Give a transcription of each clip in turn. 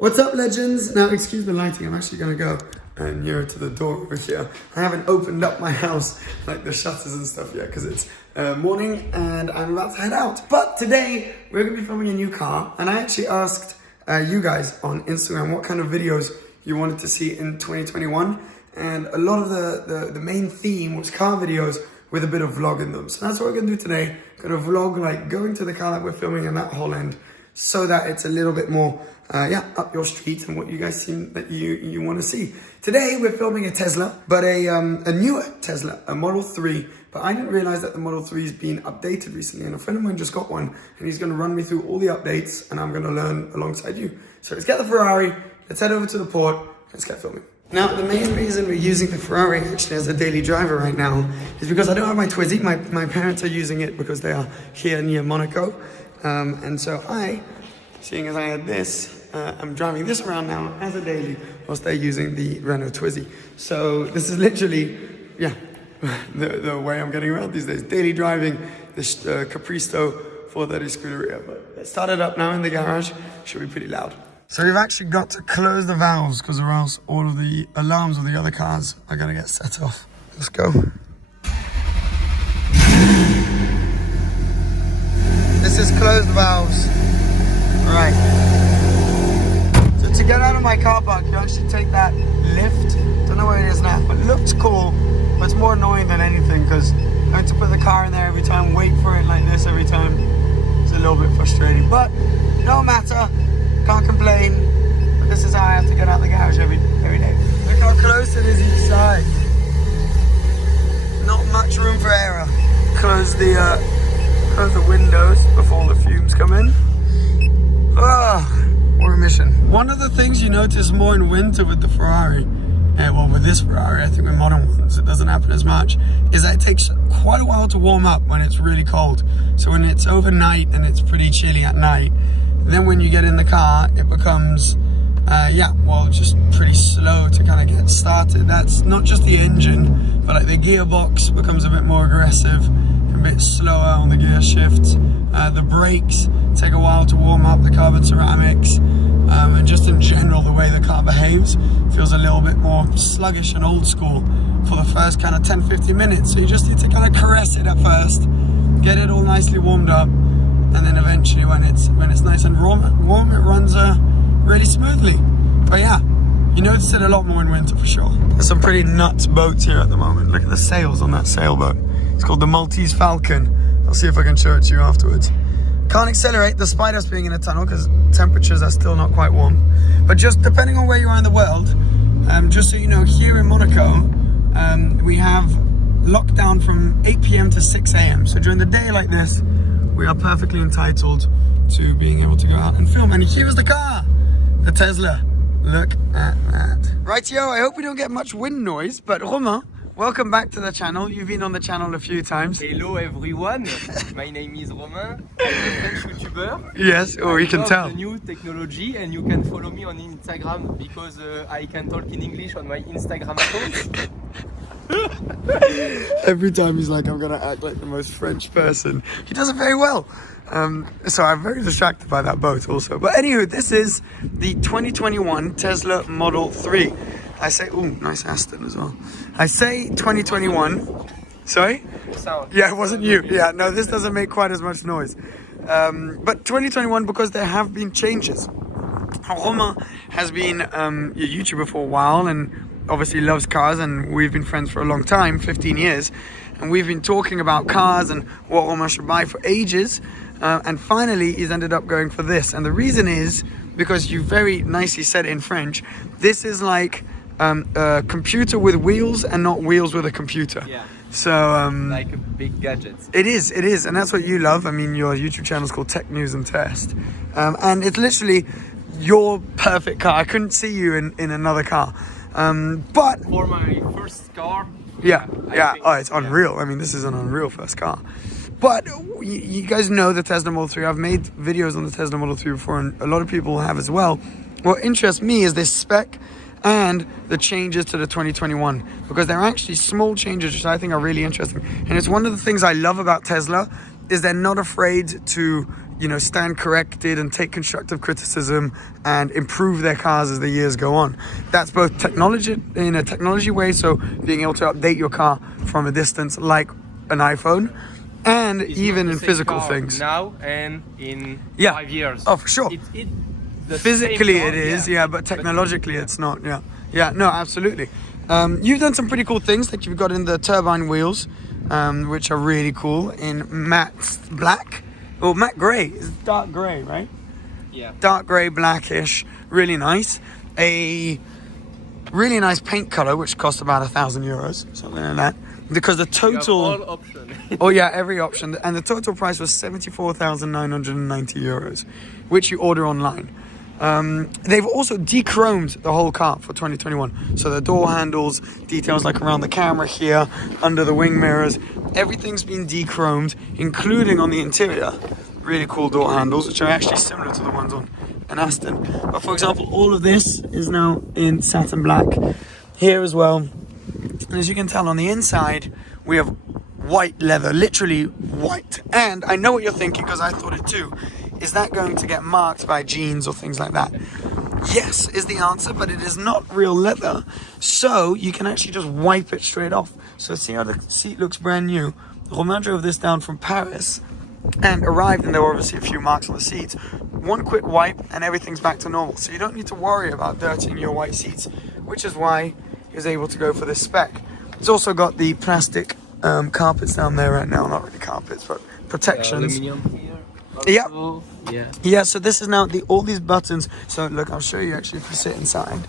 What's up, legends? Now, excuse the lighting, I'm actually gonna go nearer to the door over here. I haven't opened up my house, like the shutters and stuff yet, because it's morning and I'm about to head out. But today, we're gonna be filming a new car, and I actually asked you guys on Instagram what kind of videos you wanted to see in 2021, and a lot of the main theme was car videos with a bit of vlog in them. So that's what we're gonna do today. Gonna vlog like going to the car that we're filming and that whole end, so that it's a little bit more up your street and what you guys seem that you want to see. Today we're filming a Tesla, but a newer Tesla, a Model 3. But I didn't realize that the Model 3 has been updated recently, and a friend of mine just got one, and he's going to run me through all the updates, and I'm going to learn alongside you. So let's get the Ferrari, let's head over to the port, let's get filming. Now, the main reason we're using the Ferrari actually as a daily driver right now is because I don't have my Twizy. My parents are using it because they are here near Monaco. And so seeing as I had this, I'm driving this around now as a daily whilst they're using the Renault Twizy. So this is literally, the way I'm getting around these days. Daily driving this Capristo 430 Scuderia. But let's start it up now in the garage. Should be pretty loud. So we've actually got to close the valves because or else all of the alarms of the other cars are going to get set off. Let's go. This is closed valves. Right. So to get out of my car park, you actually take that lift. Don't know where it is now, but it looks cool. But it's more annoying than anything because having to put the car in there every time, wait for it like this every time. It's a little bit frustrating, but no matter. Can't complain. But this is how I have to get out of the garage every day. Look how close it is each side. Not much room for error. Close the windows before the fumes come in. What a mission. One of the things you notice more in winter with the Ferrari, with this Ferrari, I think with modern ones, it doesn't happen as much, is that it takes quite a while to warm up when it's really cold. So when it's overnight and it's pretty chilly at night, then when you get in the car, it becomes, just pretty slow to kind of get started. That's not just the engine, but like the gearbox becomes a bit more aggressive, a bit slower on the gear shifts. The brakes take a while to warm up, the carbon ceramics, and just in general, the way the car behaves feels a little bit more sluggish and old school for the first kind of 10-15 minutes. So you just need to kind of caress it at first, get it all nicely warmed up, and then eventually when it's nice and warm, it runs really smoothly. But yeah, you notice it a lot more in winter for sure. There's some pretty nuts boats here at the moment. Look at the sails on that sailboat. It's called the Maltese Falcon. I'll see if I can show it to you afterwards. Can't accelerate despite us being in a tunnel because temperatures are still not quite warm. But just depending on where you are in the world, just so you know, here in Monaco, we have lockdown from 8 p.m. to 6 a.m. So during the day like this, we are perfectly entitled to being able to go out and film. And here's the car, the Tesla. Look at that. Right, I hope we don't get much wind noise, but Romain, welcome back to the channel. You've been on the channel a few times. Hello everyone, my name is Romain. I'm a French YouTuber. Yes, you can tell. The new technology, and you can follow me on Instagram because I can talk in English on my Instagram account. Every time he's like, I'm gonna act like the most French person. He does it very well. So I'm very distracted by that boat also. But anywho, this is the 2021 Tesla Model 3. I say, nice Aston as well. I say 2021. Sorry? Sound. Yeah, it wasn't you. Yeah, no, this doesn't make quite as much noise. But 2021 because there have been changes. Romain has been a YouTuber for a while and obviously loves cars, and we've been friends for a long time, 15 years. And we've been talking about cars and what Romain should buy for ages. And finally, he's ended up going for this. And the reason is because you very nicely said in French, this is like a computer with wheels and not wheels with a computer. Yeah. So like a big gadget. It is, and that's what you love. I mean, your YouTube channel is called Tech News and Test, and it's literally your perfect car. I couldn't see you in another car, but for my first car. It's unreal. I mean, this is an unreal first car. But you guys know the Tesla Model 3. I've made videos on the Tesla Model 3 before, and a lot of people have as well. What interests me is this spec and the changes to the 2021, because they're actually small changes which I think are really interesting. And it's one of the things I love about Tesla is they're not afraid to stand corrected and take constructive criticism and improve their cars as the years go on. That's both technology in a technology way, so being able to update your car from a distance like an iPhone, and It's even not in the same physical car things. now and in Yeah. 5 years. Oh, for sure. The Physically same car, it is, yeah, but technologically it's not. Yeah, no, absolutely. You've done some pretty cool things, like you've got in the turbine wheels, which are really cool in matte black, or matte grey. It's dark grey, right? Yeah. Dark grey, blackish, really nice. A really nice paint color, which cost about €1,000, something like that. Because the You have total, all option. oh yeah, every option, and the total price was €74,990, which you order online. They've also de-chromed the whole car for 2021. So the door handles, details like around the camera here, under the wing mirrors, everything's been de-chromed, including on the interior. Really cool door handles, which are actually similar to the ones on an Aston. But for example, all of this is now in satin black here as well. And as you can tell on the inside, we have white leather, literally white. And I know what you're thinking, because I thought it too. Is that going to get marked by jeans or things like that? Yes, is the answer, but it is not real leather. So you can actually just wipe it straight off. So see how the seat looks brand new? Romain drove this down from Paris and arrived, and there were obviously a few marks on the seats. One quick wipe and everything's back to normal. So you don't need to worry about dirtying your white seats, which is why he was able to go for this spec. It's also got the plastic carpets down there right now. Not really carpets, but protections. Aluminium here. Yeah. Also. Yeah. Yeah, so this is now all these buttons. So look, I'll show you actually if you sit inside.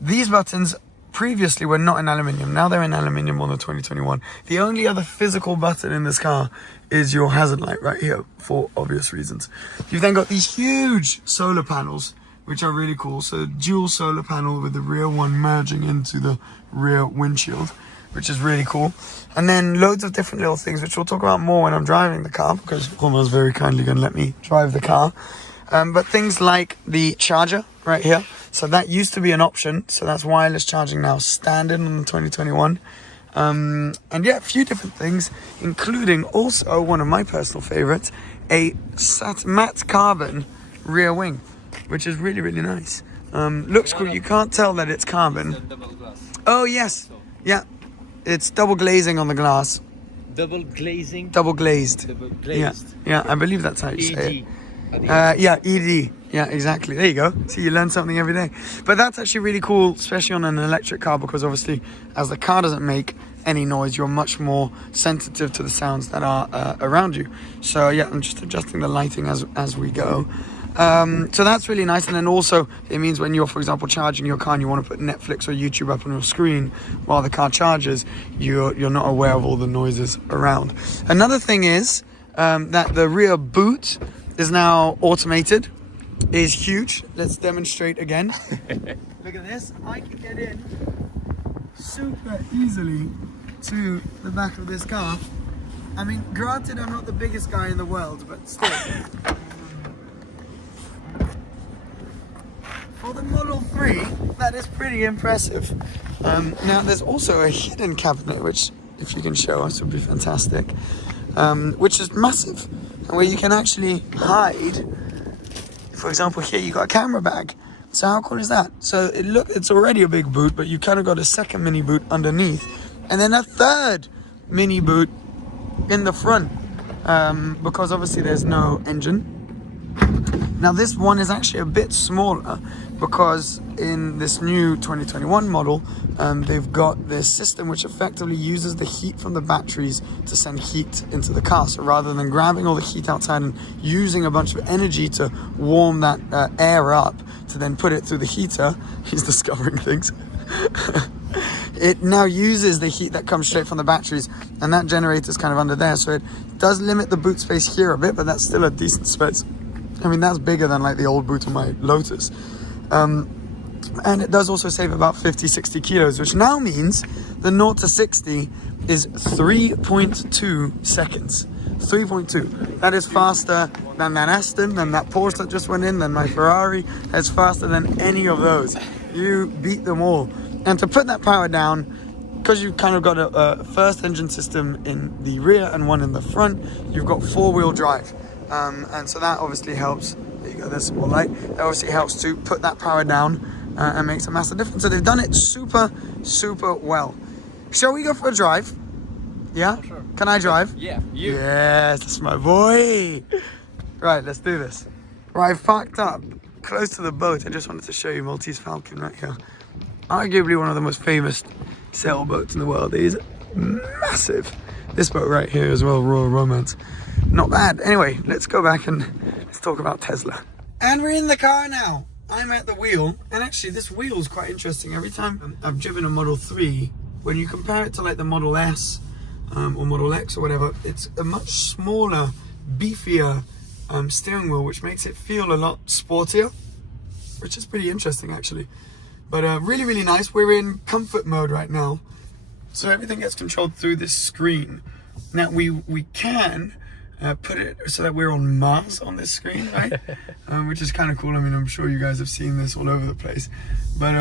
These buttons previously were not in aluminium. Now they're in aluminium on the 2021. The only other physical button in this car is your hazard light right here, for obvious reasons. You've then got these huge solar panels, which are really cool. So dual solar panel with the rear one merging into the rear windshield, which is really cool. And then loads of different little things, which we'll talk about more when I'm driving the car, because Romain's very kindly going to let me drive the car. But things like the charger right here. So that used to be an option. So that's wireless charging now standard on the 2021. And yeah, a few different things, including also one of my personal favorites, a matte carbon rear wing, which is really, really nice. Looks cool. You can't tell that it's carbon. Double glass. Oh, yes. Yeah. It's double glazing on the glass. Double glazing. Double glazed. Double glazed. Yeah, I believe that's how you say it. ED. Yeah, ED. Yeah, exactly. There you go. See, you learn something every day. But that's actually really cool, especially on an electric car, because obviously, as the car doesn't make any noise, you're much more sensitive to the sounds that are around you. So yeah, I'm just adjusting the lighting as we go. So that's really nice. And then also it means when you're, for example, charging your car and you want to put Netflix or YouTube up on your screen while the car charges, you're not aware of all the noises around. Another thing is that the rear boot is now automated. Is huge. Let's demonstrate again. Look at this. I can get in super easily to the back of this car. I mean, granted, I'm not the biggest guy in the world, but still. For the Model 3, that is pretty impressive. Now, there's also a hidden cabinet, which, if you can show us, would be fantastic, which is massive, and where you can actually hide. For example, here you got a camera bag. So how cool is that? So it's already a big boot, but you kind of got a second mini boot underneath, and then a third mini boot in the front, because obviously there's no engine. Now this one is actually a bit smaller, because in this new 2021 model, they've got this system which effectively uses the heat from the batteries to send heat into the car. So rather than grabbing all the heat outside and using a bunch of energy to warm that air up to then put it through the heater, he's discovering things. It now uses the heat that comes straight from the batteries, and that generator's kind of under there. So it does limit the boot space here a bit, but that's still a decent space. I mean, that's bigger than like the old boot of my Lotus. And it does also save about 50-60 kilos, which now means the 0 to 60 is 3.2 seconds. 3.2. That is faster than that Aston, than that Porsche that just went in, than my Ferrari. That's faster than any of those. You beat them all. And to put that power down, because you've kind of got a first engine system in the rear and one in the front, you've got 4-wheel drive. And so that obviously helps. There you go, there's some more light. That obviously helps to put that power down and makes a massive difference. So they've done it super, super well. Shall we go for a drive? Yeah? For sure. Can I drive? Yeah, you. Yes, that's my boy. Right, let's do this. Right, I've parked up close to the boat. I just wanted to show you Maltese Falcon right here. Arguably one of the most famous sailboats in the world. It is massive. This boat right here as well, Royal Romance. Not bad. Anyway, let's go back and let's talk about Tesla. And we're in the car now. I'm at the wheel, and actually this wheel is quite interesting. Every time I've driven a Model 3, when you compare it to like the Model S or Model X or whatever, it's a much smaller, beefier steering wheel, which makes it feel a lot sportier, which is pretty interesting actually. But really, really nice. We're in comfort mode right now, so everything gets controlled through this screen. Now we can put it so that we're on Mars on this screen, right? Which is kind of cool. I mean, I'm sure you guys have seen this all over the place. But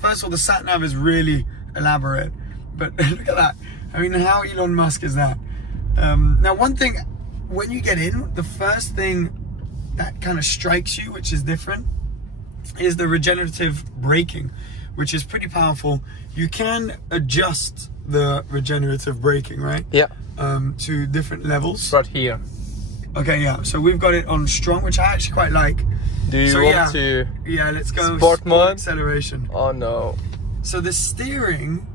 first of all, the sat nav is really elaborate. But look at that. I mean, how Elon Musk is that? Now, one thing, when you get in, the first thing that kind of strikes you, which is different, is the regenerative braking, which is pretty powerful. You can adjust the regenerative braking, right? Yeah. To different levels. Right here. Okay, yeah. So we've got it on strong, which I actually quite like. Do you want to? Yeah, let's go Sport mode? Acceleration. Oh no. So the steering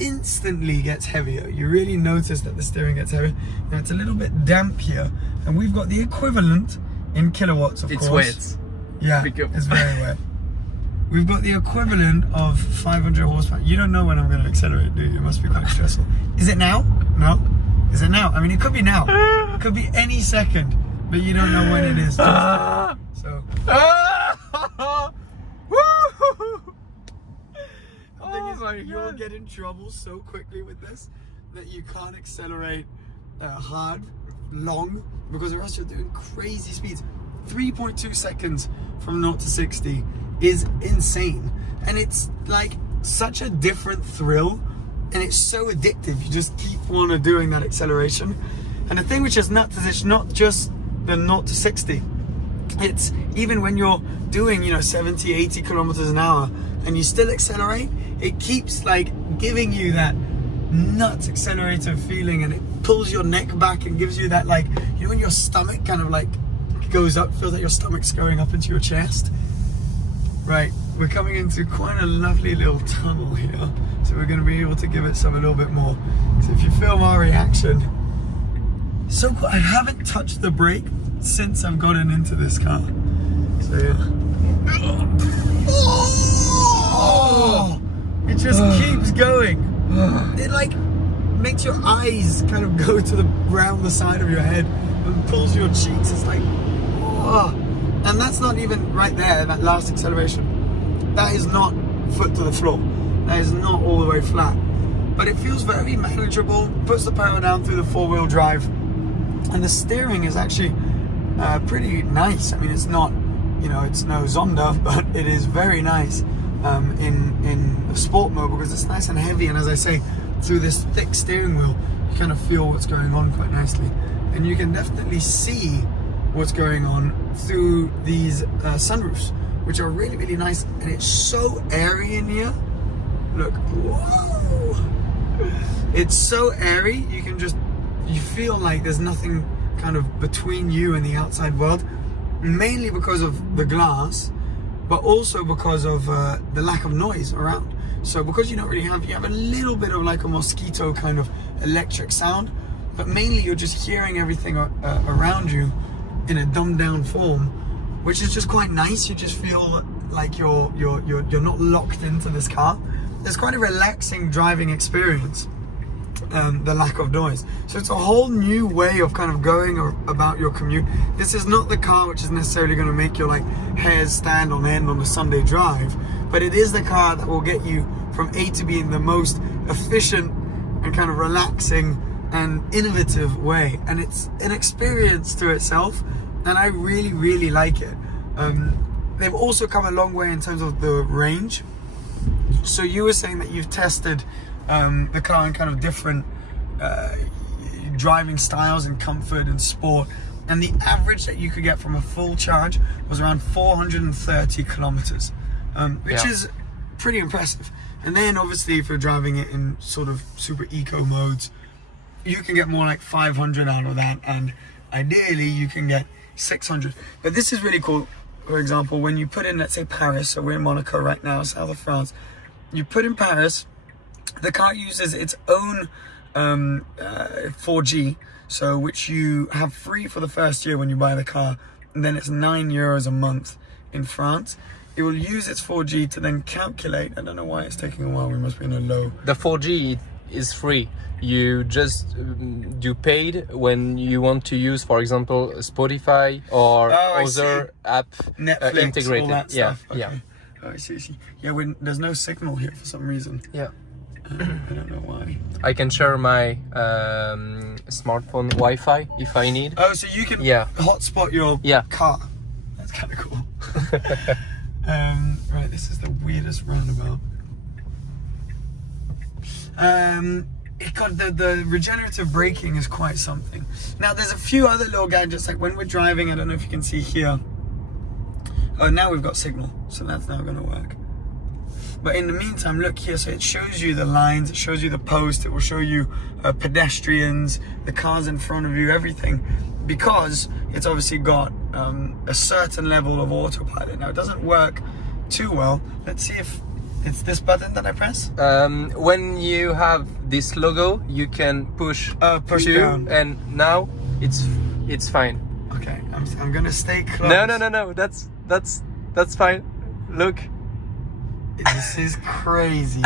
instantly gets heavier. You really notice that the steering gets heavier. Now it's a little bit damp here, and we've got the equivalent in kilowatts, of course. It's wet. Yeah, it's very wet. We've got the equivalent of 500 horsepower. You don't know when I'm going to accelerate, do you? It must be quite stressful. Is it now? No? Is it now? I mean, it could be now. It could be any second, but you don't know when it is. So. The thing is, you'll get in trouble so quickly with this that you can't accelerate hard, long, because or else you're doing crazy speeds. 3.2 seconds from 0 to 60 is insane, and it's like such a different thrill, and it's so addictive. You just keep on doing that acceleration. And the thing which is nuts is it's not just the 0 to 60. It's even when you're doing 70, 80 kilometers an hour and you still accelerate, it keeps like giving you that nuts accelerative feeling, and it pulls your neck back and gives you that, like, when your stomach kind of like goes up, feels like your stomach's going up into your chest. Right, we're coming into quite a lovely little tunnel here, so we're going to be able to give it a little bit more. So if you film our reaction, so cool. I haven't touched the brake since I've gotten into this car. So yeah. Oh, it just keeps going. It like makes your eyes kind of go to round the side of your head and pulls your cheeks. It's like, oh. And that's not even right there, that last acceleration. That is not foot to the floor. That is not all the way flat. But it feels very manageable, puts the power down through the four-wheel drive. And the steering is actually pretty nice. I mean, it's not, it's no Zonda, but it is very nice in sport mode, because it's nice and heavy. And as I say, through this thick steering wheel, you kind of feel what's going on quite nicely. And you can definitely see what's going on through these sunroofs, which are really, really nice. And it's so airy in here. Look, whoa! It's so airy, you feel like there's nothing kind of between you and the outside world, mainly because of the glass, but also because of the lack of noise around. So because you have a little bit of like a mosquito kind of electric sound, but mainly you're just hearing everything around you in a dumbed down form, which is just quite nice. You just feel like you're not locked into this car. It's quite a relaxing driving experience, the lack of noise. So it's a whole new way of kind of going about your commute. This is not the car which is necessarily going to make your like hairs stand on end on a Sunday drive, but it is the car that will get you from A to B in the most efficient and kind of relaxing and innovative way. And it's an experience to itself, and I really, really like it. They've also come a long way in terms of the range. So you were saying that you've tested the car in kind of different driving styles and comfort and sport. And the average that you could get from a full charge was around 430 kilometers, which is pretty impressive. And then obviously if you're driving it in sort of super eco modes, you can get more like 500 out of that, and ideally you can get 600. But this is really cool. For example, when you put in, let's say Paris, so we're in Monaco right now, south of France, you put in Paris, the car uses its own 4G, so which you have free for the first year when you buy the car, and then it's €9 a month in France. It will use its 4G to then calculate. I don't know why it's taking a while. We must be in a low. The 4G is free. You just do paid when you want to use, for example, Spotify or other app Netflix, integrated. all that stuff. Okay. Yeah. Oh, I see. Yeah, there's no signal here for some reason. Yeah. I don't know why. I can share my smartphone Wi-Fi if I need. Oh, so you can hotspot your car. That's kind of cool. Right, this is the weirdest roundabout. It got the regenerative braking is quite something. Now there's a few other little gadgets, like when we're driving, I don't know if you can see here. Oh, now we've got signal, so that's now gonna work. But in the meantime, look here, so it shows you the lines, it shows you the post, it will show you pedestrians, the cars in front of you, everything, because it's obviously got a certain level of autopilot. Now it doesn't work too well. Let's see if it's this button that I press. When you have this logo, you can push down, and now it's fine. Okay, I'm gonna stay close. No, that's fine. Look. This is crazy.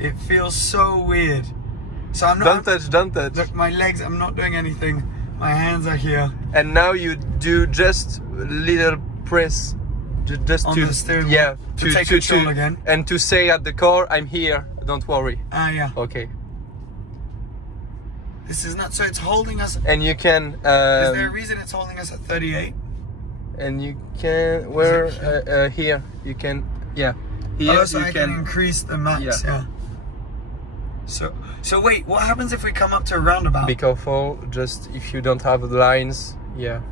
It feels so weird. So I'm not. Don't touch. Look, my legs. I'm not doing anything. My hands are here. And now you do just little press, just on to the steering wheel, to take control again, and to say at the car, "I'm here. Don't worry." Yeah. Okay. This is not. So it's holding us. And you can. Is there a reason it's holding us at 38? And you can here. You can. Yeah. Here so I can increase the max. Yeah. So wait, what happens if we come up to a roundabout? Be careful, just if you don't have the lines. Yeah.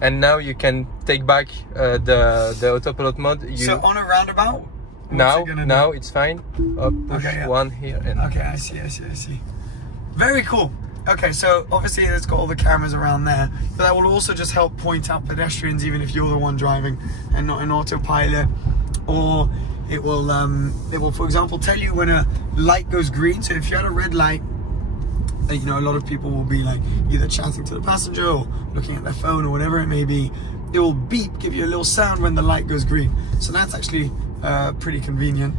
And now you can take back the autopilot mode. So on a roundabout? Now it's fine. Push one here and. Okay, I see. Very cool. Okay, so obviously it's got all the cameras around there, but that will also just help point out pedestrians, even if you're the one driving and not in autopilot. Or it will, for example, tell you when a light goes green. So if you had a red light, a lot of people will be like either chatting to the passenger or looking at their phone or whatever it may be. It will beep, give you a little sound when the light goes green. So that's actually pretty convenient.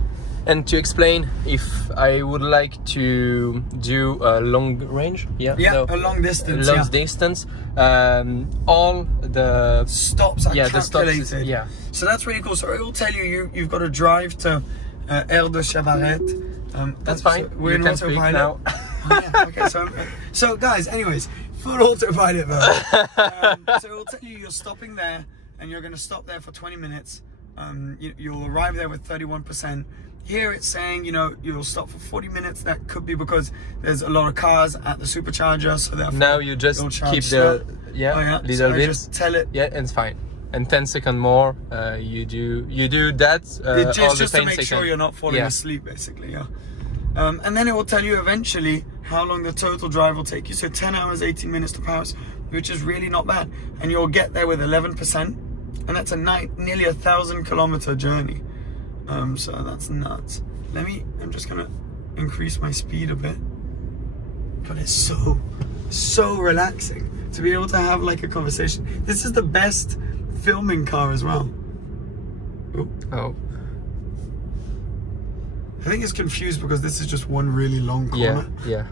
And to explain, if I would like to do a long range, a long distance, distance, all the stops are calculated. The stops, so that's really cool. So it will tell you've got to drive to Aire de Chavarette. That's fine. So we're in autopilot now. Okay, so guys, anyways, full autopilot though. So it will tell you're stopping there, and you're going to stop there for 20 minutes. You'll arrive there with 31%. Here it's saying, you'll stop for 40 minutes. That could be because there's a lot of cars at the supercharger. So therefore, now you just keep the little so bit. Just tell it. Yeah, and it's fine. And 10 seconds more, you do that. It's just to make sure you're not falling asleep, basically. Yeah. And then it will tell you eventually how long the total drive will take you. So 10 hours, 18 minutes to Paris, which is really not bad. And you'll get there with 11%, and that's nearly 1,000 kilometer journey. So that's nuts. I'm just gonna increase my speed a bit. But it's so relaxing to be able to have like a conversation. This is the best filming car as well. Oh. I think it's confused because this is just one really long corner. Yeah.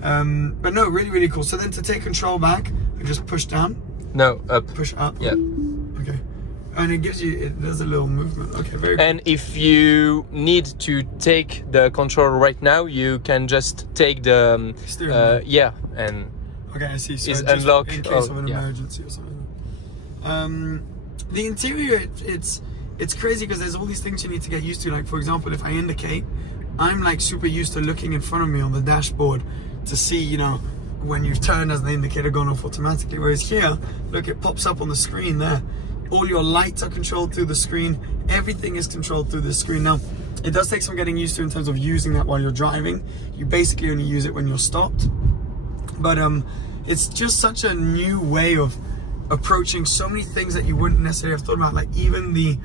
But no, really, really cool. So then to take control back, I just push down. No, up. Push up. Yeah. Okay. And it does a little movement. Okay, very cool. And if you need to take the control right now, you can just take the steering wheel. and okay, I see. So is just unlocked in case of an emergency or something. The interior, it's crazy because there's all these things you need to get used to. Like for example, if I indicate, I'm like super used to looking in front of me on the dashboard to see, when you've turned has the indicator gone off automatically. Whereas here, look, it pops up on the screen there. All your lights are controlled through the screen. Everything is controlled through the screen. Now, it does take some getting used to in terms of using that while you're driving. You basically only use it when you're stopped. But it's just such a new way of approaching so many things that you wouldn't necessarily have thought about. Like even the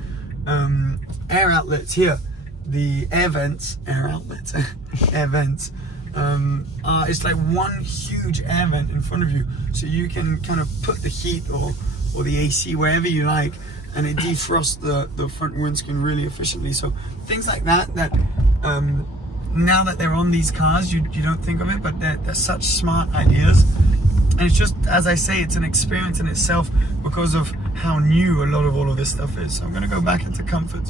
air outlets here, the air vents, it's like one huge air vent in front of you, so you can kind of put the heat or the AC wherever you like, and it defrosts the front windscreen really efficiently. So things like that now that they're on these cars, you don't think of it, but they're such smart ideas. And it's just, as I say, it's an experience in itself because of how new a lot of all of this stuff is. So I'm gonna go back into comfort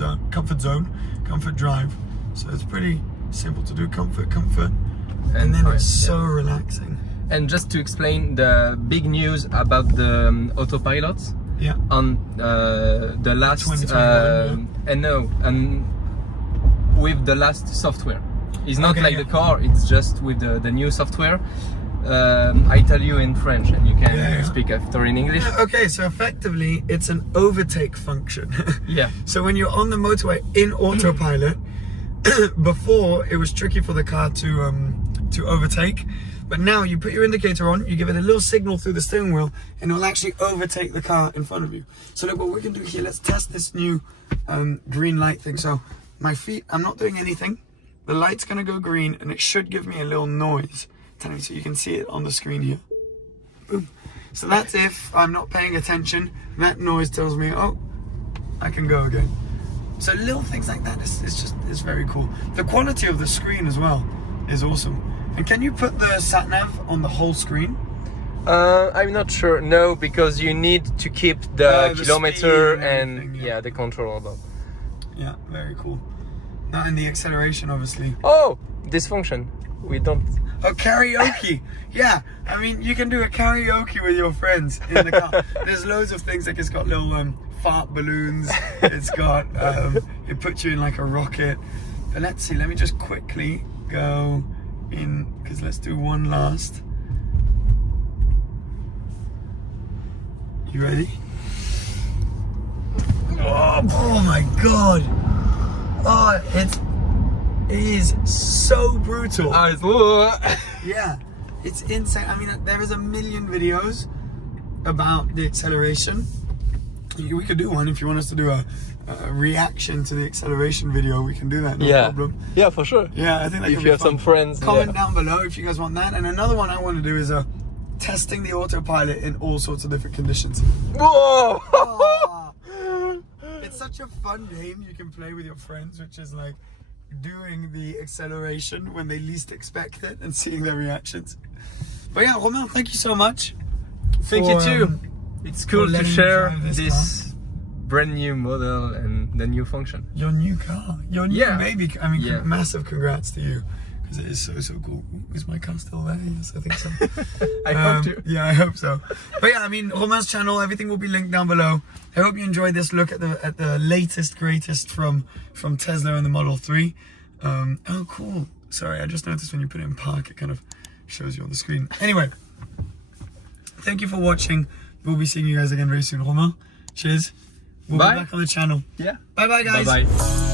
drive. So it's pretty simple to do, comfort, and then it's so relaxing. And just to explain the big news about the autopilot, on the last and with the last software. It's not like the car, it's just with the new software. I tell you in French and you can speak after in English. Okay, so effectively it's an overtake function. So when you're on the motorway in autopilot, before it was tricky for the car to overtake, but now you put your indicator on, you give it a little signal through the steering wheel, and it'll actually overtake the car in front of you. So look what we can do here. Let's test this new green light thing. So my feet, I'm not doing anything. The light's gonna go green and it should give me a little noise. So you can see it on the screen here. Boom. So that's if I'm not paying attention. That noise tells me, oh, I can go again. So little things like that is very cool. The quality of the screen as well is awesome. And can you put the sat nav on the whole screen? I'm not sure. No, because you need to keep the kilometer and the control above. Yeah, very cool. Now in the acceleration, obviously. Oh, this function. We don't. Oh, karaoke. Yeah, I mean, you can do a karaoke with your friends in the car. There's loads of things, like it's got little fart balloons. It's got, it puts you in like a rocket. But let's see, let me just quickly go in, because let's do one last. You ready? Oh my God. Oh, it is so brutal. Yeah, it's insane. I mean, there is a million videos about the acceleration. We could do one if you want us to do a reaction to the acceleration video. We can do that, no problem. Yeah, for sure. Yeah, I think that if you have some friends, comment down below if you guys want that. And another one I want to do is testing the autopilot in all sorts of different conditions. Whoa! Oh, it's such a fun game you can play with your friends, which is like doing the acceleration when they least expect it and seeing their reactions. But yeah, Romain, thank you so much. Thank you too. It's cool to share this brand new model and the new function. Your new car, your new baby. I mean, massive congrats to you, because it is so cool. Is my car still there? Yes, I think so. I hope to. Yeah, I hope so. But yeah, I mean, Romain's channel, everything will be linked down below. I hope you enjoyed this look at the latest, greatest from Tesla and the Model 3. Oh, cool. Sorry, I just noticed when you put it in park, it kind of shows you on the screen. Anyway, thank you for watching. We'll be seeing you guys again very soon. Romain, cheers. We'll be back on the channel. Yeah. Bye-bye, guys. Bye-bye.